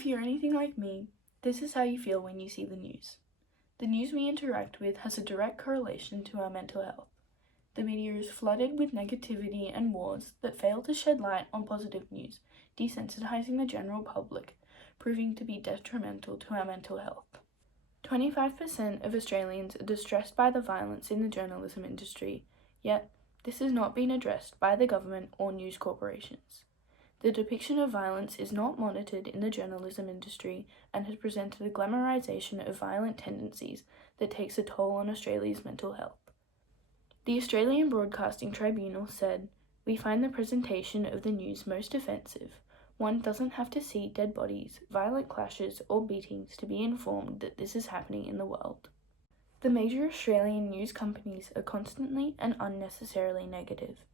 If you're anything like me, this is how you feel when you see the news. The news we interact with has a direct correlation to our mental health. The media is flooded with negativity and wars that fail to shed light on positive news, desensitizing the general public, proving to be detrimental to our mental health. 25% of Australians are distressed by the violence in the journalism industry, yet this has not been addressed by the government or news corporations. The depiction of violence is not monitored in the journalism industry and has presented a glamorization of violent tendencies that takes a toll on Australia's mental health. The Australian Broadcasting Tribunal said, "We find the presentation of the news most offensive. One doesn't have to see dead bodies, violent clashes, or beatings to be informed that this is happening in the world." The major Australian news companies are constantly and unnecessarily negative,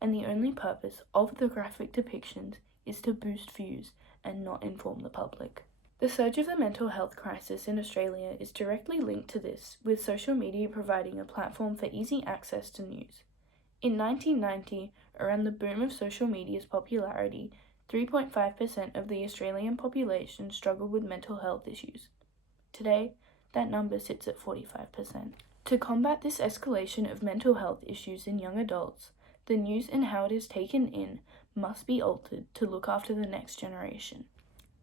and the only purpose of the graphic depictions is to boost views and not inform the public. The surge of the mental health crisis in Australia is directly linked to this, with social media providing a platform for easy access to news. In 1990, around the boom of social media's popularity, 3.5% of the Australian population struggled with mental health issues. Today, that number sits at 45%. To combat this escalation of mental health issues in young adults, the news and how it is taken in must be altered to look after the next generation.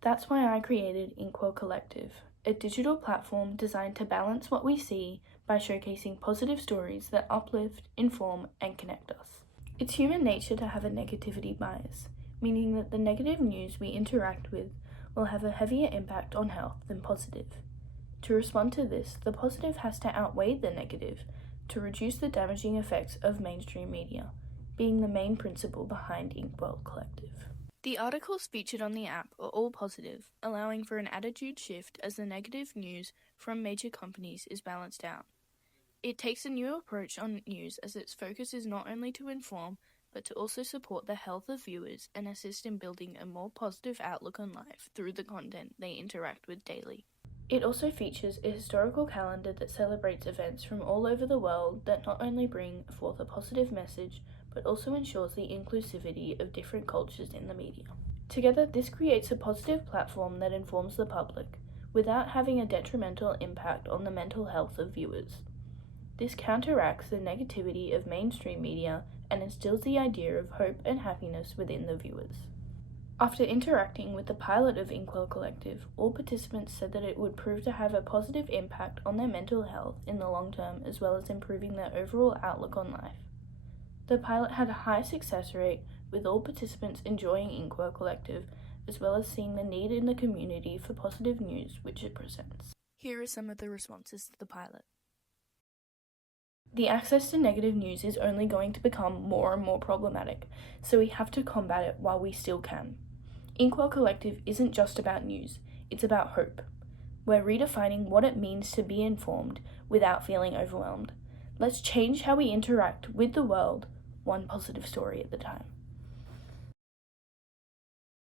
That's why I created Inkwell Collective, a digital platform designed to balance what we see by showcasing positive stories that uplift, inform, and connect us. It's human nature to have a negativity bias, meaning that the negative news we interact with will have a heavier impact on health than positive. To respond to this, the positive has to outweigh the negative to reduce the damaging effects of mainstream media, being the main principle behind Inkwell Collective. The articles featured on the app are all positive, allowing for an attitude shift as the negative news from major companies is balanced out. It takes a new approach on news as its focus is not only to inform, but to also support the health of viewers and assist in building a more positive outlook on life through the content they interact with daily. It also features a historical calendar that celebrates events from all over the world that not only bring forth a positive message, but also ensures the inclusivity of different cultures in the media. Together, this creates a positive platform that informs the public, without having a detrimental impact on the mental health of viewers. This counteracts the negativity of mainstream media and instills the idea of hope and happiness within the viewers. After interacting with the pilot of Inkwell Collective, all participants said that it would prove to have a positive impact on their mental health in the long term, as well as improving their overall outlook on life. The pilot had a high success rate, with all participants enjoying Inkwell Collective, as well as seeing the need in the community for positive news which it presents. Here are some of the responses to the pilot. The access to negative news is only going to become more and more problematic, so we have to combat it while we still can. Inkwell Collective isn't just about news, it's about hope. We're redefining what it means to be informed without feeling overwhelmed. Let's change how we interact with the world, one positive story at a time.